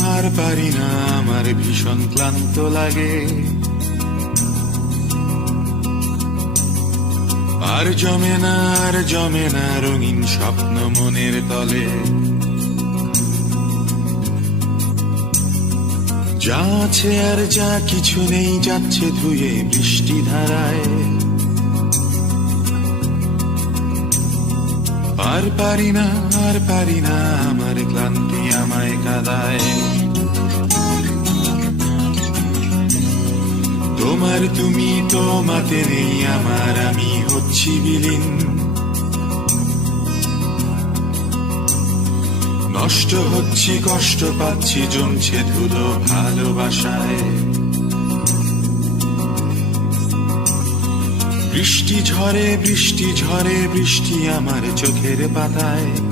আর পারি না, আমার ভীষণ ক্লান্ত লাগে। আর জমে না, আর জমে না রঙিন স্বপ্ন মনের তলে। যা আছে আর যা কিছু নেই যাচ্ছে ধুয়ে বৃষ্টি ধারায়। আর পারি না, আর পারি না, আমার ক্লান্তি আমায় কাঁদায়। তোমার তুমি তোমাতে নেই, আমার আমি হচ্ছি বিলীন। নষ্ট হচ্ছি, কষ্ট পাচ্ছি, জমছে ধুলো ভালোবাসায়। বৃষ্টি ঝরে, বৃষ্টি ঝরে, বৃষ্টি আমার চোখের পাতায়।